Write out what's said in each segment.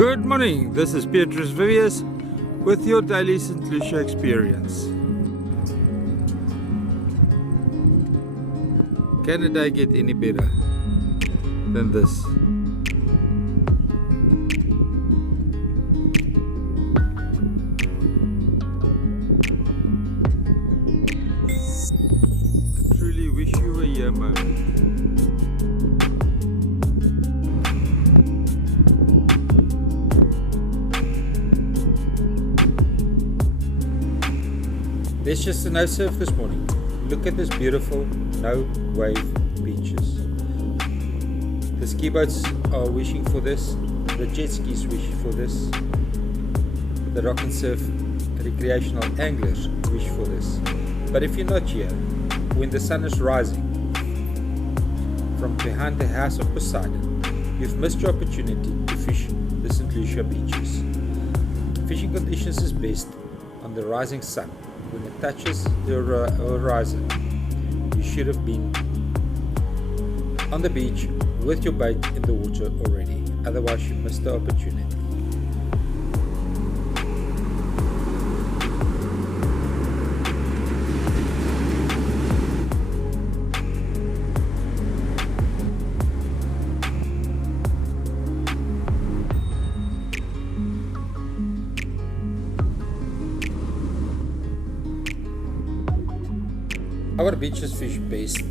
Good morning, this is Petrus Vivius with your daily St Lucia Experience. Can a day get any better than this? I truly wish you were here moment. There's just a no surf this morning. Look at this beautiful no wave beaches. The ski boats are wishing for this. The jet skis wish for this. The rock and surf recreational anglers wish for this. But if you're not here, when the sun is rising from behind the house of Poseidon, you've missed your opportunity to fish the St Lucia beaches. Fishing conditions is best on the rising sun. When it touches the horizon, you should have been on the beach with your bait in the water already. Otherwise, you missed the opportunity. Our beaches fish best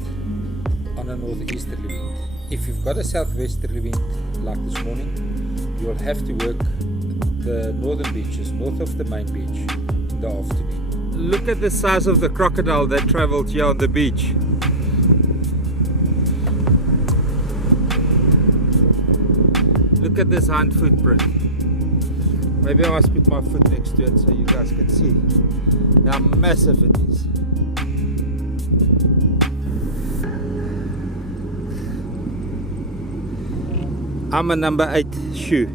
on a northeasterly wind. If you've got a southwesterly wind like this morning, you'll have to work the northern beaches north of the main beach in the afternoon. Look at the size of the crocodile that traveled here on the beach. Look at this hind footprint. Maybe I must put my foot next to it so you guys can see how massive it is. I'm a number 8 shoe.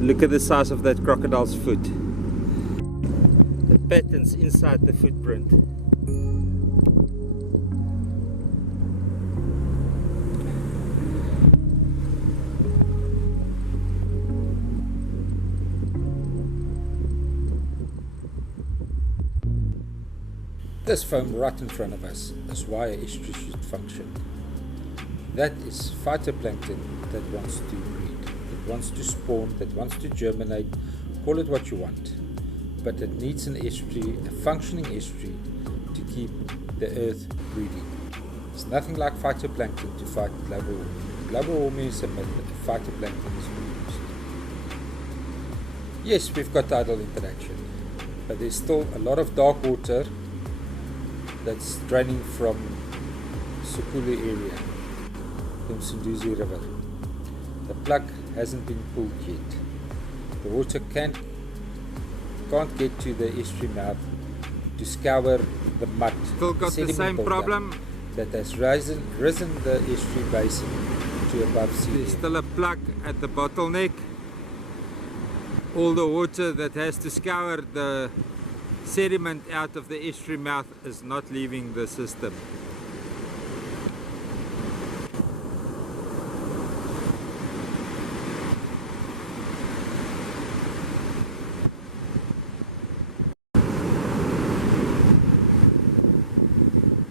Look at the size of that crocodile's foot. The patterns inside the footprint. This foam right in front of us is why a estuary should function. That is phytoplankton that wants to breed, that wants to spawn, that wants to germinate, call it what you want. But it needs an estuary, a functioning estuary, to keep the earth breeding. There's nothing like phytoplankton to fight global warming. Global warming is a myth, but phytoplankton is produced. Yes, we've got tidal interaction, but there's still a lot of dark water that's draining from Sekulu area. From St Lucia River. The plug hasn't been pulled yet. The water can't get to the estuary mouth to scour the mud. Still got the same problem. That has risen the estuary basin to above sea level. There's still a plug at the bottleneck. All the water that has to scour the sediment out of the estuary mouth is not leaving the system.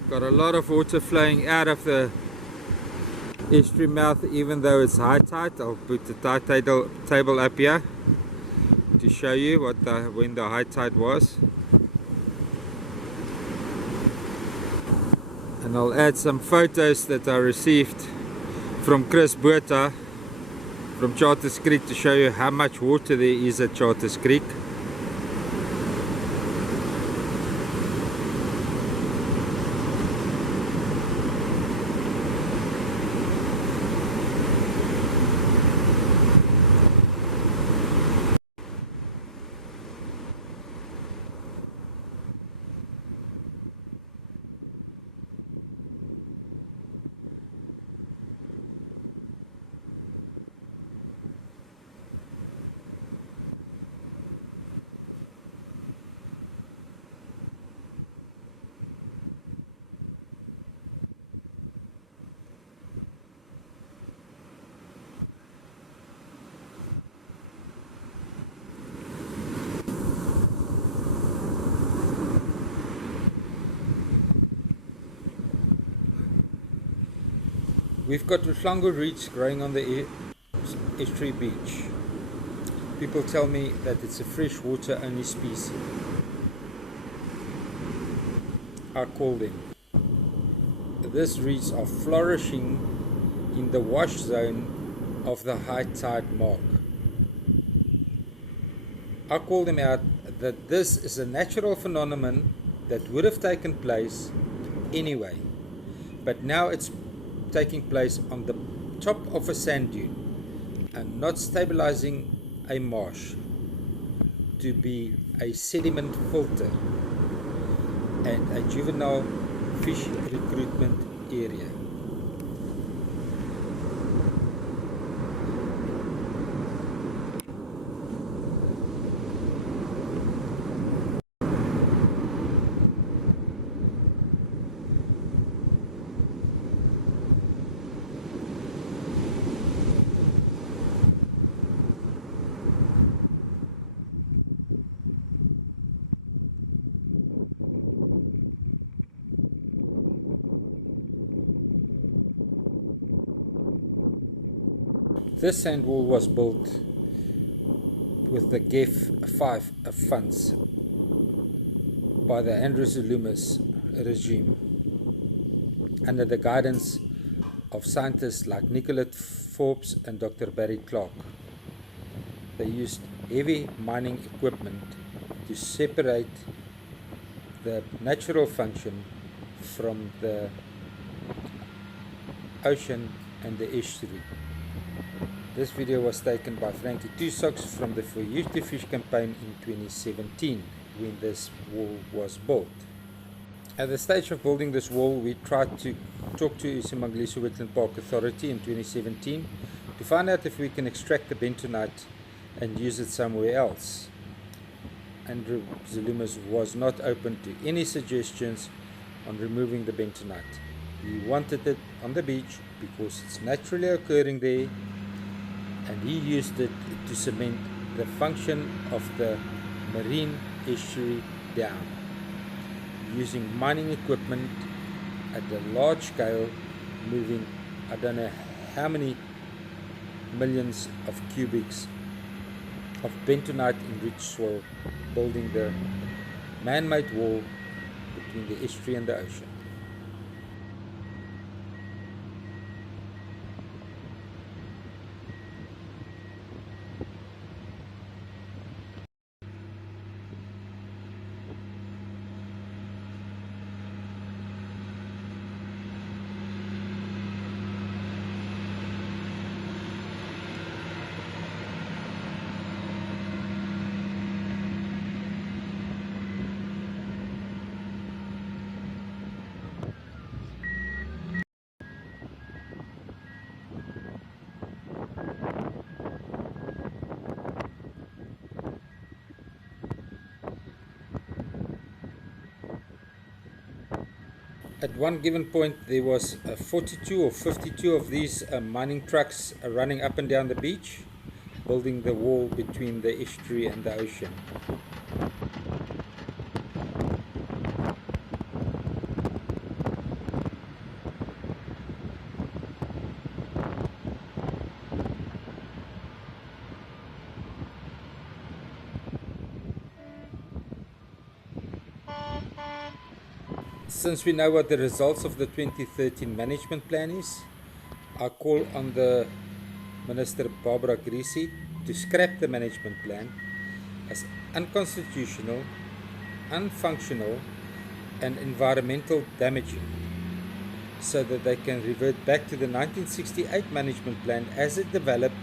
Got a lot of water flowing out of the estuary mouth even though it's high tide. I'll put the tide table up here to show you when the high tide was. And I'll add some photos that I received from Chris Botha from Charters Creek to show you how much water there is at Charters Creek. We've got Ruflango reeds growing on the estuary beach. People tell me that it's a freshwater only species. I call them. These reeds are flourishing in the wash zone of the high tide mark. I call them out that this is a natural phenomenon that would have taken place anyway, but now it's taking place on the top of a sand dune and not stabilizing a marsh to be a sediment filter and a juvenile fish recruitment area. This sand wall was built with the GEF 5 funds by the Andrew Zuluma's regime under the guidance of scientists like Nicolette Forbes and Dr. Barry Clark. They used heavy mining equipment to separate the natural function from the ocean and the estuary. This video was taken by Frankie Tusocks from the For You to Fish campaign in 2017 when this wall was built. At the stage of building this wall, we tried to talk to iSimangaliso Wetland Park Authority in 2017 to find out if we can extract the bentonite and use it somewhere else. Andrew Zulumas was not open to any suggestions on removing the bentonite. He wanted it on the beach because it's naturally occurring there, and he used it to cement the function of the marine estuary down, using mining equipment at a large scale, moving I don't know how many millions of cubics of bentonite enriched soil, building the man-made wall between the estuary and the ocean. At one given point there was 42 or 52 of these mining trucks running up and down the beach, building the wall between the estuary and the ocean. Since we know what the results of the 2013 management plan is, I call on the Minister Barbara Grisi to scrap the management plan as unconstitutional, unfunctional and environmental damaging, so that they can revert back to the 1968 management plan as it developed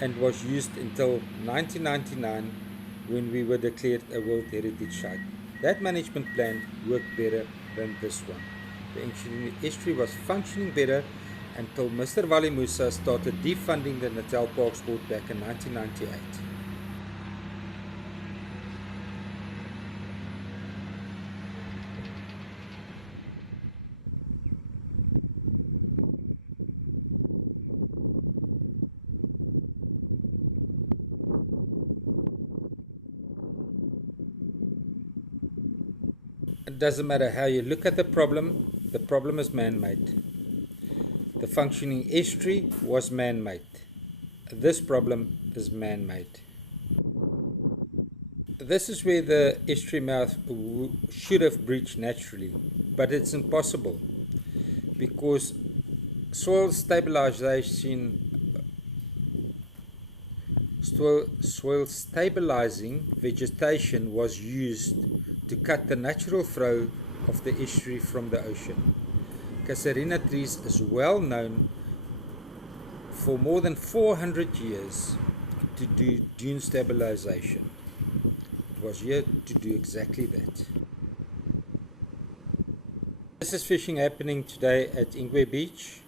and was used until 1999 when we were declared a World Heritage Site. That management plan worked better than this one. The estuary was functioning better until Mr. Wally Musa started defunding the Natal Parks Board back in 1998. It doesn't matter how you look at the problem is man-made. The functioning estuary was man-made. This problem is man-made. This is where the estuary mouth should have breached naturally, but it's impossible because soil stabilizing vegetation was used to cut the natural flow of the estuary from the ocean. Casuarina trees is well known for more than 400 years to do dune stabilization. It was here to do exactly that. This is fishing happening today at Ingwe Beach.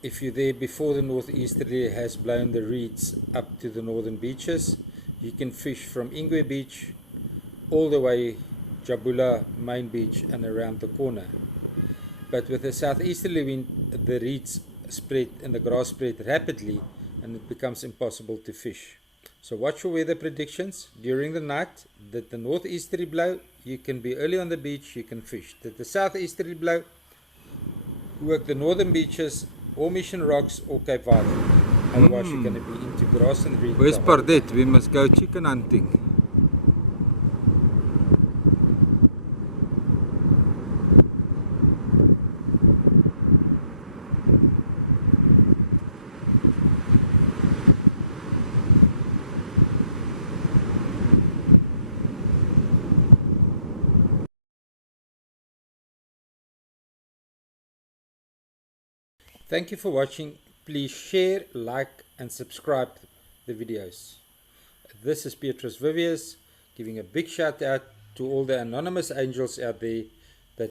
If you're there before the northeasterly has blown the reeds up to the northern beaches, you can fish from Ingwe Beach all the way Jabula main beach and around the corner. But with the southeasterly wind, the reeds spread and the grass spread rapidly and it becomes impossible to fish. So watch your weather predictions during the night. Did the northeasterly blow? You can be early on the beach, you can fish. Did the southeasterly blow? Work the northern beaches or Mission Rocks or Cape Verde. Otherwise you're going to be into grass and reed. Where's Pardette? We must go chicken hunting. Thank you for watching. Please share, like and subscribe the videos. This is Petrus Vivius giving a big shout out to all the anonymous angels out there